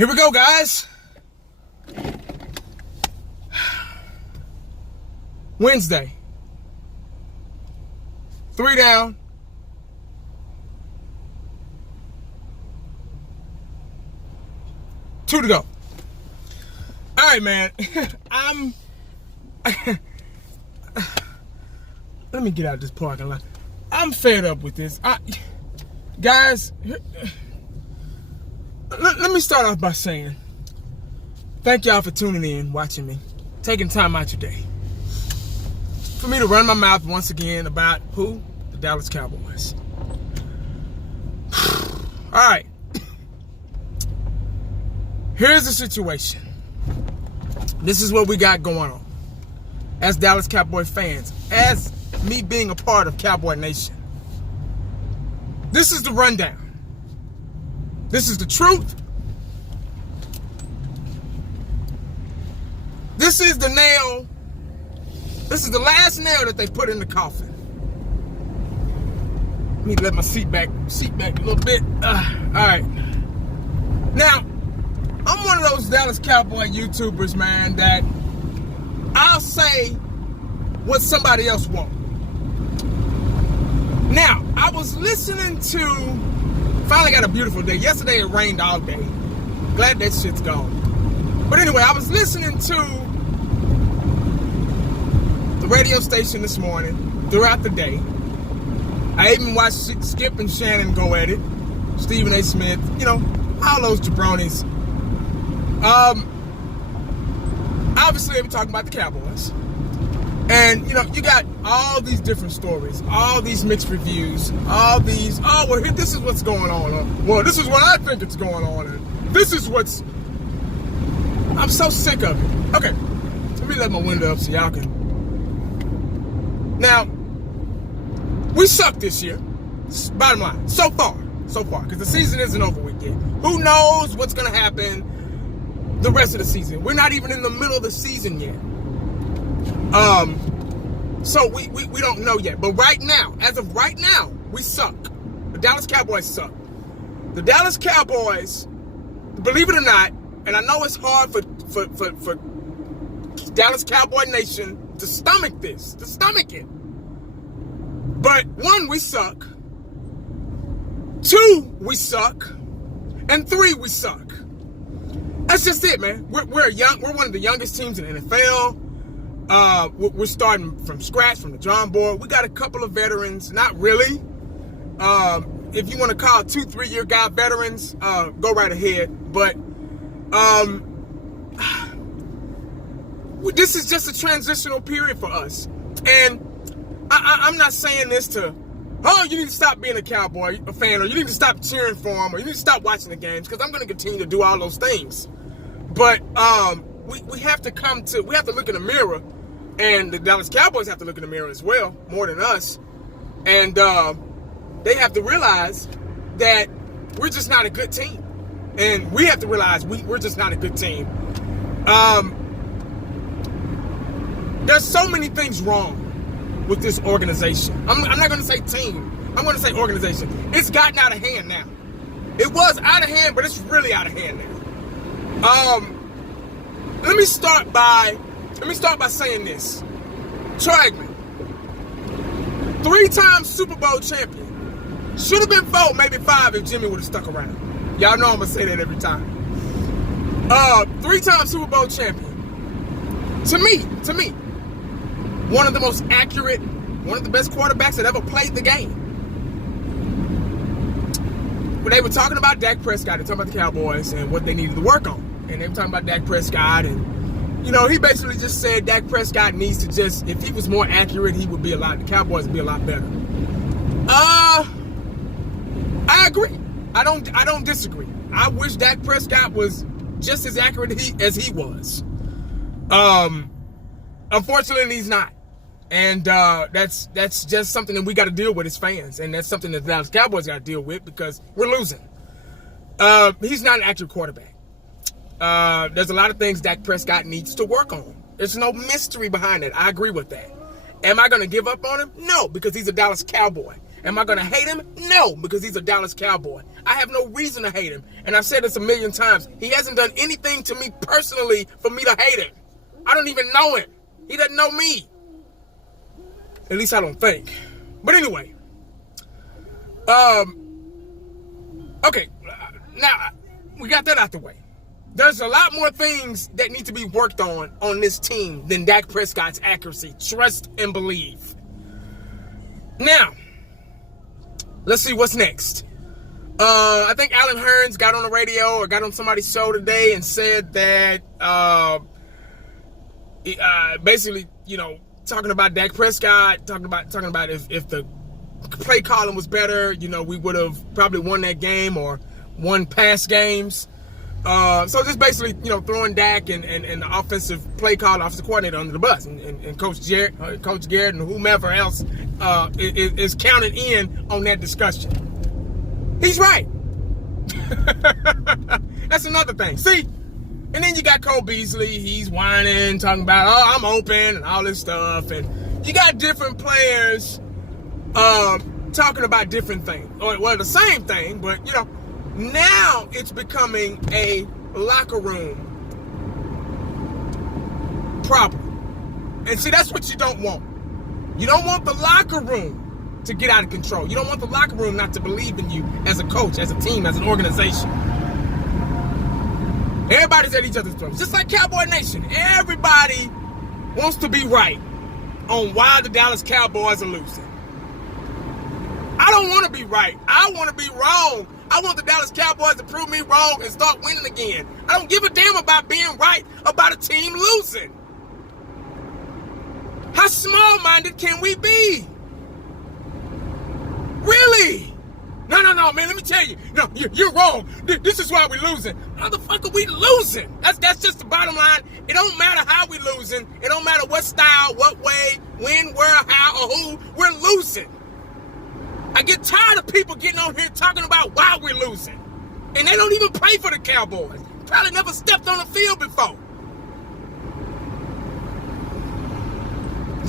Here we go, guys. Wednesday. 3 down. 2 to go. All right, man. Let me get out of this parking lot. I'm fed up with this. Guys, let me start off by saying thank y'all for tuning in, watching me, taking time out your day for me to run my mouth once again about who? The Dallas Cowboys. All right. Here's the situation. This is what we got going on as Dallas Cowboy fans, as me being a part of Cowboy Nation. This is the rundown. This is the truth. This is the nail. This is the last nail that they put in the coffin. Let me let my seat back a little bit. All right. Now, I'm one of those Dallas Cowboy YouTubers, man, that I'll say what somebody else won't. Now, I was listening to, finally got a beautiful day. Yesterday it rained all day. Glad that shit's gone. But anyway, I was listening to the radio station this morning, throughout the day. I even watched Skip and Shannon go at it. Stephen A. Smith, you know, all those jabronis. Obviously, we're talking about the Cowboys. And, you know, you got all these different stories, all these mixed reviews, all these, oh, well, here, this is what's going on. Well, this is what I think it's going on. And this is what's, I'm so sick of it. Okay, let me let my window up so y'all can. Now, we suck this year, bottom line, so far, because the season isn't over with yet. Who knows what's going to happen the rest of the season? We're not even in the middle of the season yet. So we don't know yet. But right now, as of right now, we suck. The Dallas Cowboys suck. The Dallas Cowboys, believe it or not, and I know it's hard for Dallas Cowboy Nation to stomach it. But 1, we suck. 2, we suck. And 3, we suck. That's just it, man. We're one of the youngest teams in the NFL. We're starting from scratch, from the drawing board. We got a couple of veterans, not really. If you want to call 2-3 year guy veterans, go right ahead. But this is just a transitional period for us. And I'm not saying this to, oh, you need to stop being a Cowboy fan, or you need to stop cheering for them, or you need to stop watching the games, because I'm going to continue to do all those things. But we have to look in the mirror, and the Dallas Cowboys have to look in the mirror as well, more than us. And they have to realize that we're just not a good team. And we have to realize we're just not a good team. There's so many things wrong with this organization. I'm not going to say team. I'm going to say organization. It's gotten out of hand now. It was out of hand, but it's really out of hand now. Let me start by saying this. Troy Aikman, 3-time Super Bowl champion. Should have been 4, maybe 5 if Jimmy would have stuck around. Y'all know I'm going to say that every time. 3-time Super Bowl champion. To me, one of the most accurate, one of the best quarterbacks that ever played the game. When they were talking about Dak Prescott, they were talking about the Cowboys and what they needed to work on. And they were talking about Dak Prescott, and, you know, he basically just said Dak Prescott needs to just, if he was more accurate, the Cowboys would be a lot better. I agree. I don't disagree. I wish Dak Prescott was just as accurate as he was. Unfortunately, he's not. And that's just something that we got to deal with as fans. And that's something that the Dallas Cowboys got to deal with because we're losing. He's not an accurate quarterback. There's a lot of things Dak Prescott needs to work on. There's no mystery behind it. I agree with that. Am I going to give up on him? No, because he's a Dallas Cowboy. Am I going to hate him? No, because he's a Dallas Cowboy. I have no reason to hate him. And I've said this a million times. He hasn't done anything to me personally for me to hate him. I don't even know him. He doesn't know me. At least I don't think. But anyway. Okay. Now, we got that out the way. There's a lot more things that need to be worked on this team than Dak Prescott's accuracy. Trust and believe. Now, let's see what's next. I think Alan Hearns got on the radio or got on somebody's show today and said that basically, talking about Dak Prescott, talking about if the play calling was better, we would have probably won that game or won past games. So just basically, throwing Dak and the offensive play call, offensive coordinator under the bus, and Coach Garrett and whomever else is counted in on that discussion. He's right. That's another thing. See, and then you got Cole Beasley. He's whining, talking about, I'm open and all this stuff, and you got different players talking about different things, well, the same thing, but now it's becoming a locker room problem. And see, that's what you don't want. You don't want the locker room to get out of control. You don't want the locker room not to believe in you as a coach, as a team, as an organization. Everybody's at each other's throats. Just like Cowboy Nation. Everybody wants to be right on why the Dallas Cowboys are losing. I don't want to be right. I want to be wrong. I want the Dallas Cowboys to prove me wrong and start winning again. I don't give a damn about being right about a team losing. How small-minded can we be? Really? No, man, let me tell you. No, you're wrong. This is why we're losing. Motherfucker, we losing. That's just the bottom line. It don't matter how we losing. It don't matter what style, what way, when, where, how, or who. We're losing. I get tired of people getting on here talking about why we're losing. And they don't even play for the Cowboys. Probably never stepped on the field before.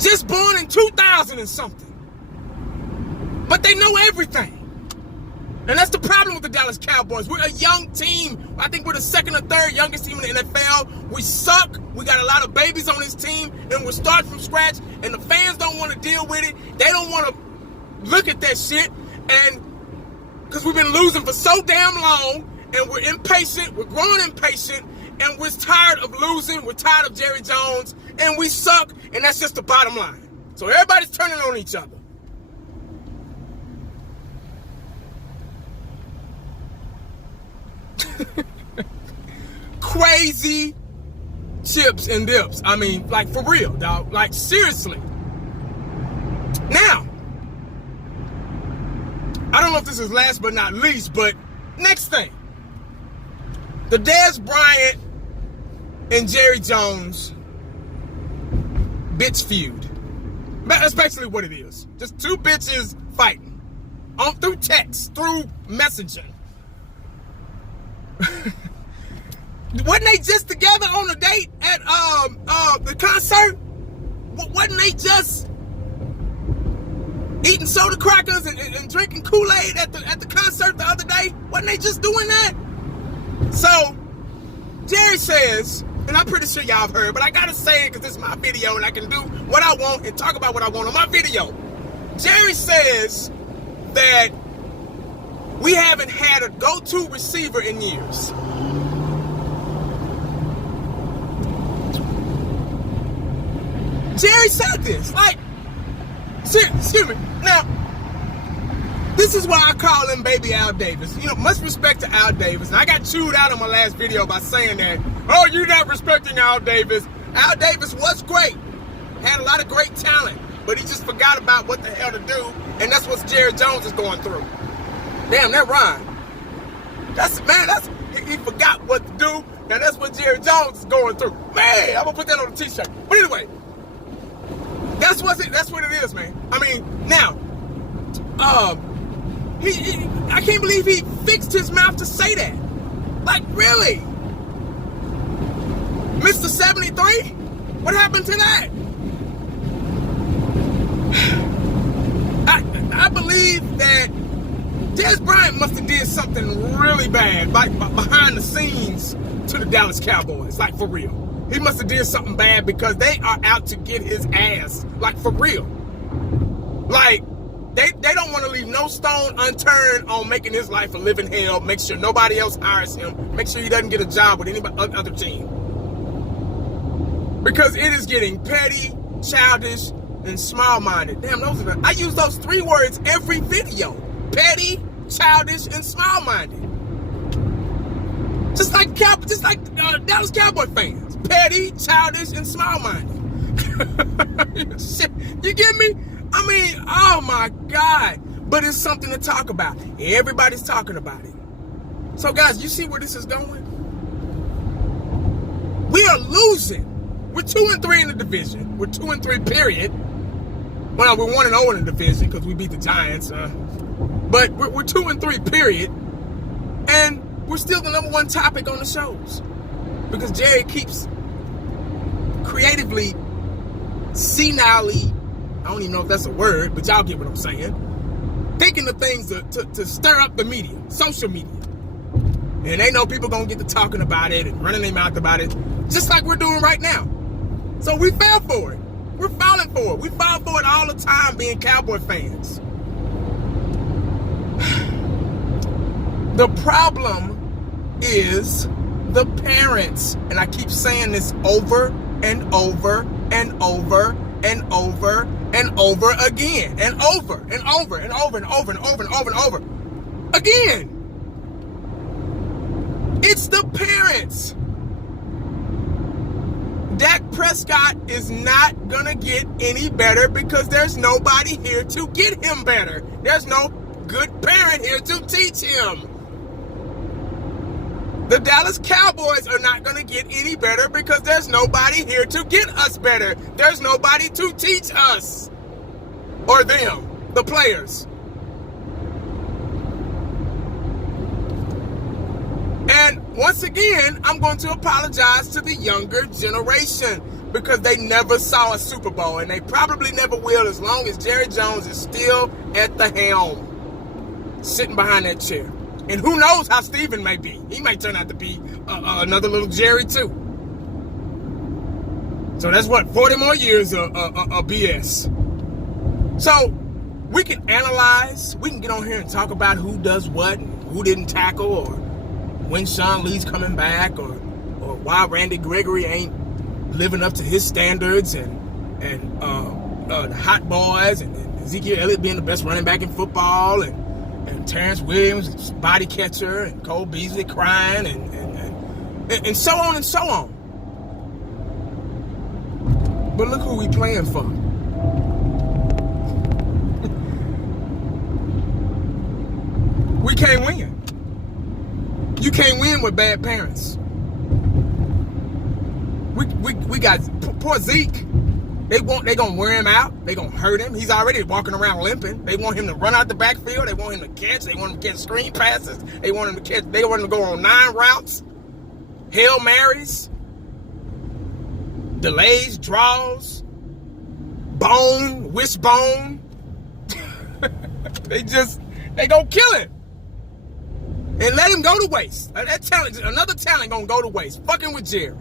Just born in 2000 and something. But they know everything. And that's the problem with the Dallas Cowboys. We're a young team. I think we're the second or third youngest team in the NFL. We suck. We got a lot of babies on this team. And we're starting from scratch. And the fans don't want to deal with it. They don't want to look at that shit, and because we've been losing for so damn long, and we're impatient, we're growing impatient, and we're tired of losing, we're tired of Jerry Jones, and we suck, and that's just the bottom line. So everybody's turning on each other. Crazy chips and dips. I mean, like, for real, dog. Like, seriously. Now, I don't know if this is last but not least, but next thing. The Dez Bryant and Jerry Jones bitch feud. That's basically what it is. Just two bitches fighting. Through text, through messaging. Wasn't they just together on a date at the concert? Wasn't they just eating soda crackers and drinking Kool-Aid at the concert the other day? Wasn't they just doing that? So, Jerry says, and I'm pretty sure y'all have heard, but I gotta say it because this is my video and I can do what I want and talk about what I want on my video. Jerry says that we haven't had a go-to receiver in years. Jerry said this. Like, excuse me. Now, this is why I call him Baby Al Davis. Much respect to Al Davis. And I got chewed out on my last video by saying that, oh, you're not respecting Al Davis. Al Davis was great. Had a lot of great talent. But he just forgot about what the hell to do. And that's what Jerry Jones is going through. Damn, that rhyme. He forgot what to do. Now that's what Jerry Jones is going through. Man, I'm going to put that on a t-shirt. But anyway, that's what it is, man. I mean, now, I can't believe he fixed his mouth to say that. Like, really? Mr. 73? What happened to that? I believe that Dez Bryant must have did something really bad, like behind the scenes, to the Dallas Cowboys, like for real. He must have did something bad because they are out to get his ass, like for real. Like, they don't want to leave no stone unturned on making his life a living hell, make sure nobody else hires him, make sure he doesn't get a job with any other team. Because it is getting petty, childish, and small-minded. Damn, I use those 3 words every video. Petty, childish, and small-minded. Just like Dallas Cowboy fans. Petty, childish, and small-minded. Shit, you get me? I mean, oh my God. But it's something to talk about. Everybody's talking about it. So guys, you see where this is going? We are losing. We're 2-3 in the division. We're 2-3, period. Well, we're 1-0 in the division because we beat the Giants. But we're 2-3, period. And we're still the number 1 topic on the shows. Because Jerry keeps creatively, senilely, I don't even know if that's a word, but y'all get what I'm saying, thinking of things to stir up the media, social media. And they know people gonna get to talking about it and running their mouth about it, just like we're doing right now. So we fell for it. We're falling for it. We fall for it all the time being Cowboy fans. The problem is the parents. And I keep saying this over and over and over and over and over again. And over and over and over and over and over and over and over. Again. It's the parents. Dak Prescott is not going to get any better because there's nobody here to get him better. There's no good parent here to teach him. The Dallas Cowboys are not going to get any better because there's nobody here to get us better. There's nobody to teach us. Or them, the players. And once again, I'm going to apologize to the younger generation because they never saw a Super Bowl, and they probably never will as long as Jerry Jones is still at the helm, sitting behind that chair. And who knows how Steven may be. He might turn out to be another little Jerry too. So that's what, 40 more years of BS. So we can analyze, we can get on here and talk about who does what and who didn't tackle, or when Sean Lee's coming back, or why Randy Gregory ain't living up to his standards, and the Hot Boys, and Ezekiel Elliott being the best running back in football, and Terrence Williams, body catcher, and Cole Beasley crying, and so on and so on. But look who we playing for. We can't win. You can't win with bad parents. We got poor Zeke. They gonna wear him out. They gonna hurt him. He's already walking around limping. They want him to run out the backfield. They want him to catch. They want him to catch screen passes. They want him to catch. They want him to go on 9 routes, Hail Marys, delays, draws, wishbone. They gonna kill him. And let him go to waste. That talent, another talent gonna go to waste. Fucking with Jerry.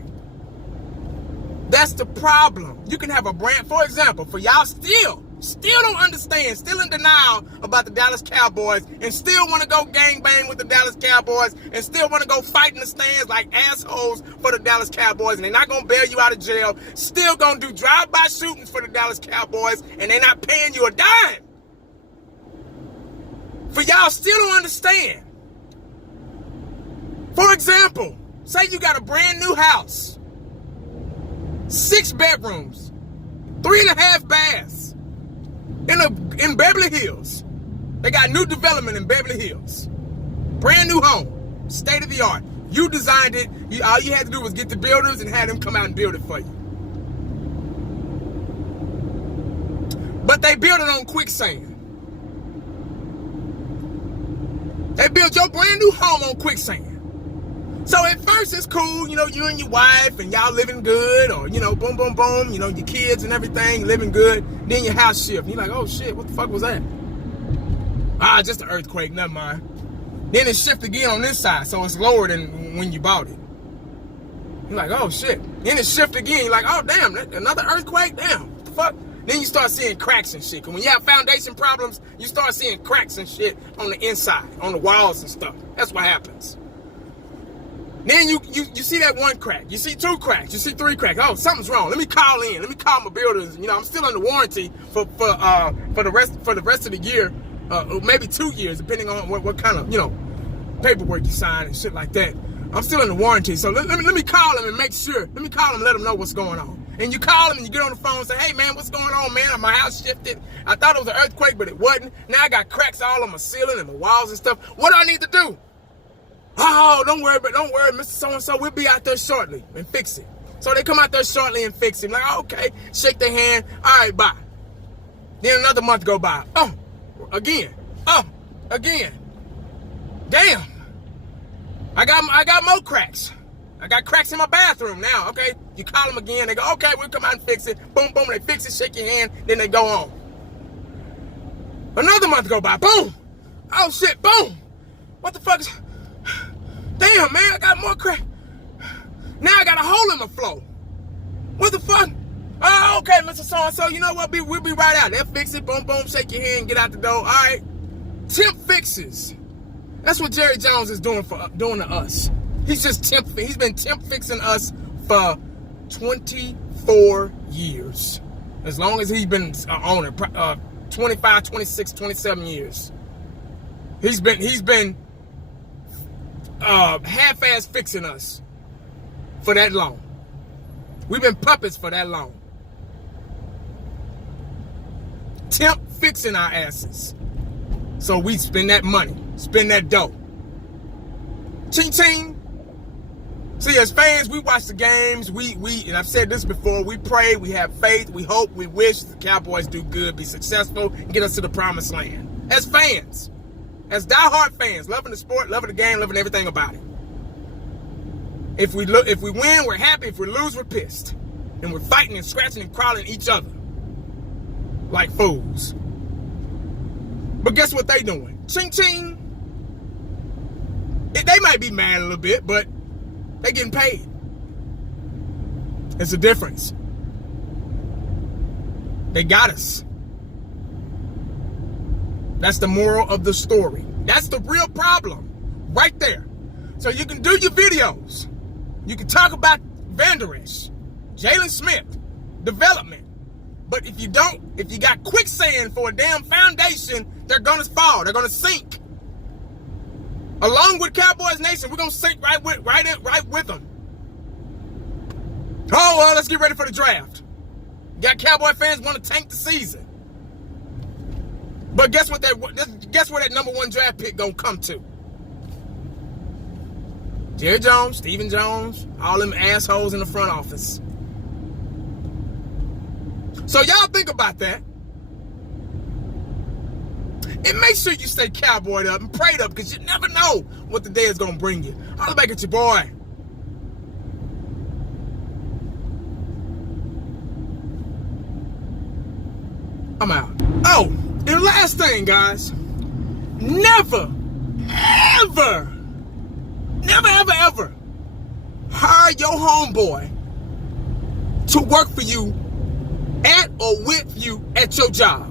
That's the problem. You can have a brand, for example, for y'all still don't understand, still in denial about the Dallas Cowboys, and still want to go gangbang with the Dallas Cowboys, and still want to go fight in the stands like assholes for the Dallas Cowboys, and they're not going to bail you out of jail, still going to do drive-by shootings for the Dallas Cowboys, and they're not paying you a dime. For y'all still don't understand. For example, say you got a brand new house, 6 bedrooms, 3.5 baths in Beverly Hills. They got new development in Beverly Hills. Brand new home, state of the art. You designed it. All you had to do was get the builders and have them come out and build it for you. But they built it on quicksand. They built your brand new home on quicksand. So at first it's cool, you know, you and your wife and y'all living good, or, you know, boom, boom, boom, you know, your kids and everything living good. Then your house shift. You're like, oh shit, what the fuck was that? Just an earthquake, never mind. Then it shifted again on this side, so it's lower than when you bought it. You're like, oh shit. Then it shifted again. You're like, oh damn, another earthquake? Damn, what the fuck? Then you start seeing cracks and shit. Cause when you have foundation problems, you start seeing cracks and shit on the inside, on the walls and stuff. That's what happens. Then you see that one crack. You see two cracks. You see three cracks. Oh, something's wrong. Let me call in. Let me call my builders. You know, I'm still under warranty for the rest of the year, maybe 2 years, depending on what kind of, you know, paperwork you sign and shit like that. I'm still under warranty, so let me call them and make sure. Let me call them and let them know what's going on. And you call them and you get on the phone and say, hey man, what's going on, man? My house shifted. I thought it was an earthquake, but it wasn't. Now I got cracks all on my ceiling and my walls and stuff. What do I need to do? Oh, don't worry, Mr. So-and-so, we'll be out there shortly and fix it. So they come out there shortly and fix it. Like, oh, okay, shake their hand. All right, bye. Then another month go by. Oh, again. Oh, again. Damn. I got more cracks. I got cracks in my bathroom now, okay? You call them again, they go, okay, we'll come out and fix it. Boom, boom, they fix it, shake your hand, then they go on. Another month go by, boom. Oh shit, boom. What the fuck is, damn man, I got more crack. Now I got a hole in my floor. What the fuck? Oh, okay, Mr. So-and-so, you know what, we'll be right out. They'll fix it, boom, boom, shake your hand, get out the door, all right. Temp fixes. That's what Jerry Jones is doing to us. He's been temp fixing us for 24 years. As long as he's been owner, 25, 26, 27 years. He's been half-ass fixing us for that long. We've been puppets for that long. Temp fixing our asses. So we spend that money, spend that dough. Ching ching. See, as fans, we watch the games. We and I've said this before, we pray, we have faith, we hope, we wish the Cowboys do good, be successful, and get us to the promised land. As fans, as diehard fans, loving the sport, loving the game, loving everything about it. If we win, we're happy. If we lose, we're pissed. And we're fighting and scratching and crawling each other like fools. But guess what they doing? Ching ching. They might be mad a little bit, but they getting paid. It's a difference. They got us. That's the moral of the story. That's the real problem right there. So you can do your videos. You can talk about Van Der Esch, Jalen Smith, development. But if you got quicksand for a damn foundation, they're gonna fall. They're gonna sink. Along with Cowboys Nation, we're gonna sink right with them. Oh well, let's get ready for the draft. Got Cowboy fans want to tank the season. But guess where that number 1 draft pick gonna come to? Jerry Jones, Stephen Jones, all them assholes in the front office. So y'all think about that. And make sure you stay cowboyed up and prayed up, because you never know what the day is going to bring you. Holla back at your boy. I'm out. Oh, and the last thing, guys. Never, ever hire your homeboy to work for you at or with you at your job.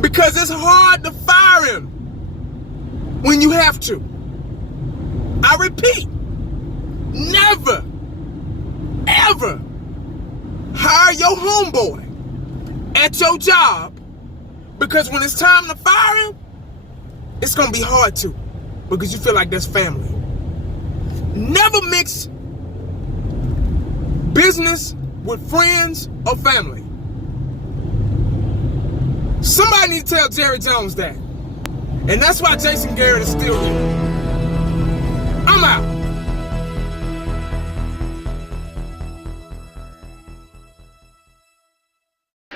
Because it's hard to fire him when you have to. I repeat, never, ever hire your homeboy at your job, because when it's time to fire him, it's going to be hard to, because you feel like that's family. Never mix business with friends or family. Somebody need to tell Jerry Jones that. And that's why Jason Garrett is still here. I'm out.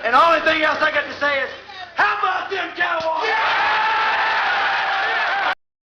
And the only thing else I got to say is,